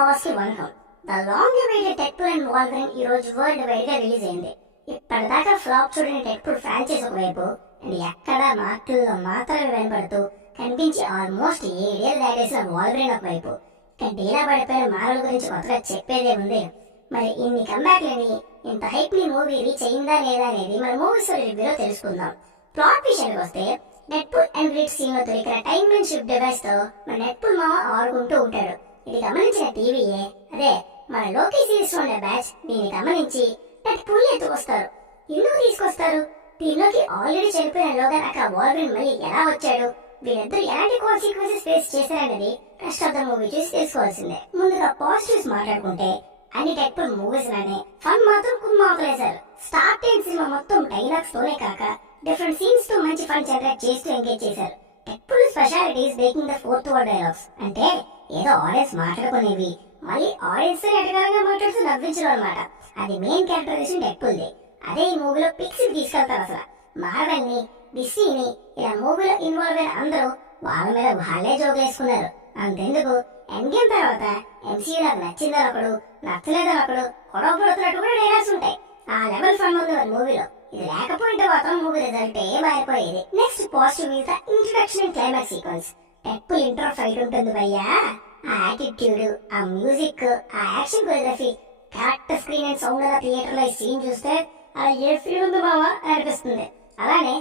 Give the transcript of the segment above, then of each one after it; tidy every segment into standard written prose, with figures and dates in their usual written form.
మావాస్కి వనకం. The long awaited Deadpool and Wolverine ఈ రోజు వరల్డ్ వైడ్ గా రిలీజ్ అయింది. ఇప్పటిదాకా ఫ్లాప్ చూడని డెడ్పూల్ ఫ్రాంచైజ్ ఒకవైపు అండ్ ఎక్కడ మార్కుల్లో మాత్రమే వెనపడుతూ కనిపించి ఆల్మోస్ట్ 7 ఏళ్ళు దాటేసిన వాల్వరిన్ ఒకవైపు. ఇక డీలా పడిపోయిన మార్వెల్ గురించి కొత్తగా చెప్పేదే ఉంది. మరి ఇన్ని కంబ్యాక్లని ఇంత హైప్ ని మూవీ రీచ్ అయిందా లేదా అనేది మన మూవీస్ రివ్యూలో తెలుసుకుందాం. ప్లాట్ విషయానికి వస్తే డెడ్పూల్ అండ్ గ్రిడ్ సీన్ లో దొరికిన టైమ్ లైన్ షిఫ్ట్ డివైస్ తో మన డెడ్పూల్ మామ ఆడుకుంటూ ఉంటాడు. ఇది గమనించిన టీవీఏ, అదే మన లోకి సిరీస్ లో ఉండే బ్యాచ్ దీన్ని గమనించి డెడ్పూల్ ఎత్తుకొస్తారు. ఎందుకు తీసుకొస్తారు? దీనిలోకి ఆల్రెడీ చనిపోయిన లోగన్ అక్కడ వాల్వరిన్ మళ్ళీ ఎలా వచ్చాడు, వీళ్ళిద్దరు ఎలాంటి కాన్సిక్వెన్సెస్ ఫేస్ చేశారనేది రెస్ట్ ఆఫ్ ద మూవీ చూసి తెలుసుకోవాల్సిందే. ముందుగా పాజిటివ్స్ మాట్లాడుకుంటే అన్ని డెడ్పూల్ మూవీస్ లానే ఫన్ మాత్రం కుమ్మావలేశారు. స్టార్ట్ అయిన సినిమా మొత్తం డైలాగ్స్ తోనే కాక డిఫరెంట్ సీన్స్ తో మంచి ఫన్ జనరేట్ చేస్తూ ఎంగేజ్ చేశారు. Deadpool specialities breaking the fourth wall dialogues. అంటే ఏదో ఆడియన్స్ మాట్లాడుకునేవి మళ్ళీ ఆడియన్స్ ఎటకారంగా మాట్లాడుతూ నవ్వించడం అనమాట. అది మెయిన్ క్యారెక్టరైజేషన్ డెడ్పూల్ది. అదే ఈ మూవీలో పిక్స్ తీసుకెళ్తారు. అసలు మార్వెల్ ని, డిస్నీని ఇలా మూవీలో ఇన్వాల్వ్ అయిన అందరూ వాళ్ళ మీద వాళ్ళే జోకులు వేసుకున్నారు. అంతెందుకు ఎండ్ గేమ్ తర్వాత ఎంసీయూ నాకు నచ్చిందని ఒకడు, నచ్చలేదని ఒకడు గొడవ పడుతున్నట్టు కూడా డైలాగ్స్ ఉంటాయి. ఆ లెవెల్ ఫన్ ఉంది మూవీలో. ఇది లేకపోయింటే మాత్రం మూవీ రిజల్ట్ మారిపోయేది. Next positive is the introduction and climax sequence. Deadpool intro fight ఉంటుంది భయ్యా, ఆ యాటిట్యూడ్, ఆ మ్యూజిక్, ఆ action choreography, correct screen and sound అలా థియేటర్ లో ఈ సీన్ చూస్తే అలా ఏ ఫీల్ ఉంది మావా అనిపిస్తుంది. అలానే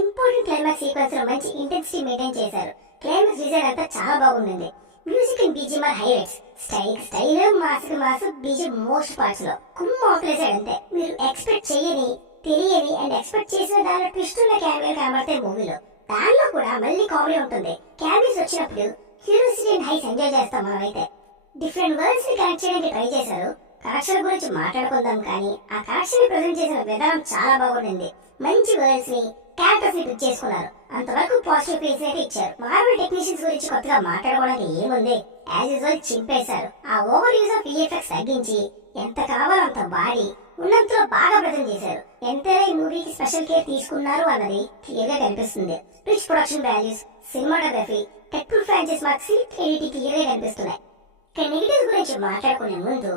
ఇంపార్టెంట్ క్లైమాక్స్ సీక్వెన్స్ లో మంచి ఇంటెన్సిటీ మెయింటైన్ చేశారు. క్లైమాక్స్ డిజైన్ అంతా చాలా బాగుంది. Music and BGM are highlights. Style mass BGM most parts లో కుమ్మ ఆపలేసాడు అంతే. మీరు ఎక్స్పెక్ట్ చేయని, తెలియని అండ్ ఎక్స్పెక్ట్ చేసిన దానిలో ట్విస్ట్ ఉన్న క్యామియో కనబడతాయి మూవీలో. దానిలో కూడా మళ్ళీ కామెడీ ఉంటుంది. క్యామియోస్ వచ్చినప్పుడు క్యూరియాసిటీ అండ్ హైస్ ఎంజాయ్ చేస్తాం మనమైతే. డిఫరెంట్ వర్డ్స్ ని కనెక్ట్ చేయడానికి ట్రై చేశారు. కనెక్షన్ గురించి మాట్లాడుకుందాం, కానీ ఆ కనెక్షన్ ని ప్రెజెంట్ చేసిన విధానం చాలా బాగుంది. మంచి వర్డ్స్ ని, క్యారెక్టర్స్ ని పిక్ చేసుకున్నారు. అంతవరకు పాజిటివ్ ఫీల్స్ అయితే ఇచ్చారు. మార్వెల్ టెక్నీషియన్స్ గురించి కొత్తగా మాట్లాడుకోవడానికి ఏముంది, యాజ్ యూజువల్ చింపేశారు. ఆ ఓవర్ యూజ్ ఆఫ్ విఎఫ్ఎక్స్ తగ్గించి ఎంత కావాలో అంత వాడి ఉన్నంతలో బాగా ప్రజెంట్ చేశారు. ఎంతైనా ఈ మూవీకి స్పెషల్ కేర్ తీసుకున్నారు అన్నది క్లియర్ గా కనిపిస్తుంది. Rich production values, cinematography, Deadpool franchise mark silk editing clear గా కనిపిస్తున్నాయి. ఇక నెగిటివ్స్ గురించి మాట్లాడుకునే ముందు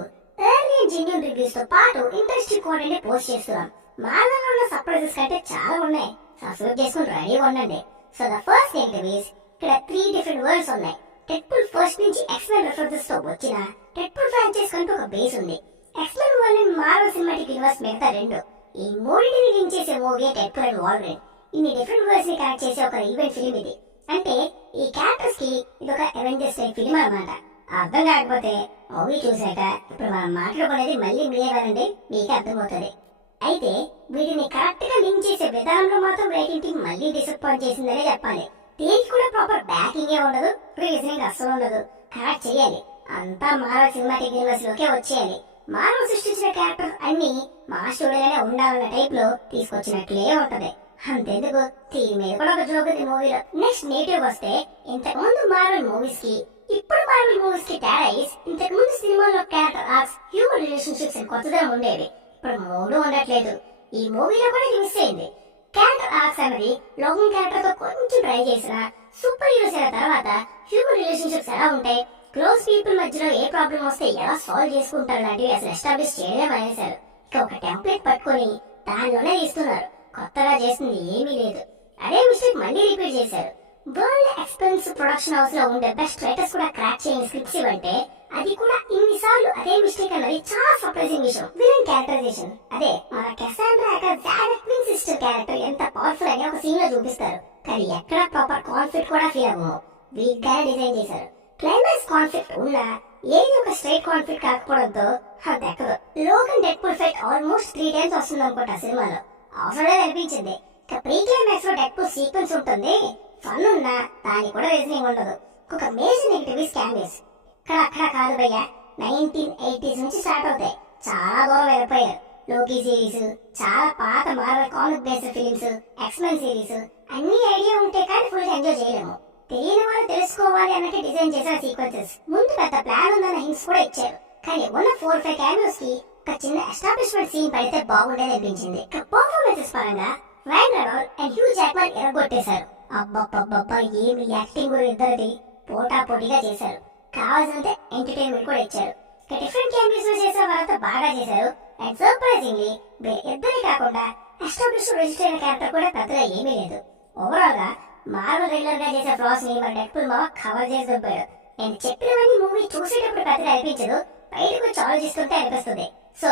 ఎర్లీ అండ్ జెన్యూన్ రివ్యూస్ తో పాటు ఇంట్రెస్టింగ్ కాంటెంట్ పోస్ట్ చేస్తున్నాం. మార్వెల్ ఉన్న సర్ప్రైజెస్ కంటే చాలా ఉన్నాయి. సబ్స్క్రైబ్ చేసుకుని రెడీగా ఉండండి. So the first negative is, ఇక్కడ 3 డిఫరెంట్ వర్డ్స్ ఉన్నాయి. డెడ్పూల్ ఫస్ట్ నుంచి ఎక్స్‌మెన్ రెఫరెన్సెస్ తో వచ్చిన డెడ్పూల్ ఫ్రాంచైజ్ కంటూ ఒక బేస్ ఉంది. X-Men world and Marvel cinematic universe మిగతా రెండు. ఈ మూడింటిని లింక్ చేసే మూవీ డెడ్పూల్ అండ్ వాల్వరిన్. ఇన్ని డిఫరెంట్ వర్డ్స్ ని కనెక్ట్ చేసే ఒక ఈవెంట్ ఫిల్మ్ ఇది. అంటే ఈ క్యారెక్టర్స్ కి ఇదొక అవెంజర్స్ టైప్ ఫిల్మ్ అన్నమాట. అర్థం కాకపోతే మూవీ చూసాక ఇప్పుడు మనం మాట్లాడుకునేది మళ్ళీ మీరే వినండి, మీకే అర్థమవుతుంది. అయితే వీటిని కరెక్ట్ గా లింక్ చేసే విధానంలో మాత్రం రేటింగ్ టీం మళ్ళీ డిసప్పాయింట్ చేసిందనే చెప్పాలి. దీనికి కూడా ప్రాపర్ బ్యాకింగ్ ఉండదు, రీజనింగ్ అస్సలు ఉండదు. కరెక్ట్ చేయాలి, అంతా మార్వెల్ సినిమాటిక్ యూనివర్స్ లోకే వచ్చేయాలి. మార్వెల్ సృష్టించిన క్యారెక్టర్స్ అన్ని మా స్టూడియోలోనే ఉండాలన్న టైప్ లో తీసుకొచ్చినట్లే ఉంటది. అంతెందుకు దీని మీద కూడా ఒక జోక్ ఉంది మూవీలో. నెక్స్ట్ నెగిటివ్ వస్తే, ఇంతకు ముందు మార్వెల్ మూవీస్ కి ఇప్పుడు మార్వెల్ మూవీస్ కి తేడా ఇంతకు ముందు సినిమాలో క్యారెక్టర్ ఆర్క్స్, హ్యూమన్ రిలేషన్షిప్స్ కొత్తదనం ఉండేవి. ఇప్పుడు మూడు ఉండట్లేదు. ఈ మూవీలో కూడా మిస్ అయింది. క్యారెక్టర్ ఆర్క్స్ అనేది లోకల్ క్యారెక్టర్ తో కొంచెం ట్రై చేసిన సూపర్ హీరోస్ అయిన తర్వాత హ్యూమన్ రిలేషన్షిప్స్ ఎలా ఉంటాయి, క్లోజ్ పీపుల్ మధ్యలో ఏ ప్రాబ్లం వస్తే ఎలా సాల్వ్ చేసుకుంటారు లాంటివి అసలు ఎస్టాబ్లిష్ చేయడం అనేసారు. ఇక ఒక టెంప్లెట్ పట్టుకొని దానిలోనే ఇస్తున్నారు. కొత్తగా చేసింది ఏమీ లేదు. అదే మిస్టేక్ మళ్ళీ రిపీట్ చేశారు. వరల్డ్ ఎక్స్పెన్సివ్ ప్రొడక్షన్ హౌస్ లో ఉండే బెస్ట్ రైటర్స్ కూడా క్రాక్ చేయని స్క్రిప్ట్స్ ఇవ్వంటే అది కూడా ఇన్నిసార్లు అదే మిస్టేక్ అన్నది చాలా సర్ప్రైజింగ్ విషయం. విలన్ క్యారెక్టరైజేషన్, అదే మన కెసాండ్రా క్వీన్ సిస్టర్ క్యారెక్టర్ ఎంత పవర్ఫుల్ అని ఒక సీన్ లో చూపిస్తారు. కానీ ఎక్కడ ప్రాపర్ కాన్ఫ్లిక్ట్ కూడా ఫీల్ అవ్వము. వీక్ గానే డిజైన్ చేశారు. క్లైమాక్స్ కాన్ఫ్లిక్ట్ ఉన్నా ఏది ఒక స్ట్రైట్ కాన్ఫ్లిక్ట్ కాకపోవడంతో అది ఎక్కదు. Logan Deadpool fight almost 3 times వస్తుంది అనుకుంటా సినిమాలో. అవసరం అనిపించింది. ఇక ప్రీ క్లైమాక్స్ లో డెడ్పూల్ సీక్వెన్స్ ఉంటుంది. ఫన్ ఉన్నా దానికి కూడా రీజనింగ్ ఉండదు. ఒక మేజర్ నెగిటివ్ ఇస్ క్యామియోస్. ఇక్కడ అక్కడ కాదు భయ్యా, 1980s నుంచి స్టార్ట్ అవుతాయి. చాలా దూరం వెళ్ళిపోయారు. లోకీ సిరీస్, చాలా పాత Marvel comic based films, X-Men series అన్ని ఐడియా ఉంటే కానీ ఫుల్ ఎంజాయ్ చేయలేము. తెలియని వాళ్ళు తెలుసుకోవాలి అన్నట్టు డిజైన్ చేసిన సీక్వెన్సెస్. ముందు పెద్ద ప్లాన్ ఉందన్న హింట్స్ కూడా ఇచ్చారు. కానీ ఉన్న 4-5 క్యామియోస్ కి ఒక చిన్న ఎస్టాబ్లిష్మెంట్ సీన్ పడితే బాగుండేది అనిపించింది. ఇక పర్ఫార్మెన్సెస్ పరంగా Ryan Reynold and Hugh Jackman ఎరగొట్టేశారు. అబ్బబ్బబ్బబ్బా, ఏమి యాక్టింగ్ ఇద్దరిది పోటా పోటీగా చేశారు. కావాల్సినంత ఎంటర్టైన్మెంట్ కూడా ఇచ్చారు. డిఫరెంట్ క్యామియోస్ చేసిన వాళ్ళతో బాగా చేశారు. అండ్ సర్ప్రైజింగ్లీ ఇద్దరే కాకుండా ఎస్టాబ్లిష్డ్ రిజిస్టర్ అయిన క్యారెక్టర్ కూడా పెద్దగా ఏమీ లేదు. ఓవరాల్ గా మార్వల్ రెగ్యులర్ గా చేసే ఫ్లాస్ ని మన డెడ్పూల్ మావ కవర్ చేసి దుబ్బాడు. నేను చెప్పినవన్నీ మూవీ చూసేటప్పుడు పెద్దగా అనిపించదు, బయటకు వచ్చి ఆలోచిస్తుంటే అనిపిస్తుంది. సో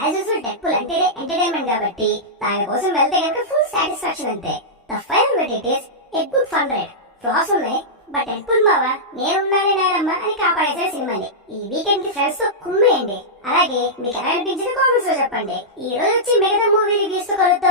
యాజ్ యూజువల్ డెడ్పూల్ అంటే ఎంటర్టైన్మెంట్ కాబట్టి దానికోసం వెళ్తే కనుక ఫుల్ సాటిస్ఫాక్షన్ అంతే. The final verdict is a good fun ride. Flaws ఉన్నాయి బట్ డెడ్పూల్ మావ నేనున్నానే నాయనమ్మ అని కాపాడేసే సినిమాని ఈ వీకెండ్ కి ఫ్రెండ్స్ తో కుమ్మేయండి. అలాగే మీకు ఎలా అనిపించింది కామెంట్స్ లో చెప్పండి. ఈ రోజు వచ్చి మిగతా మూవీ రివ్యూస్ తో కలుద్దాం.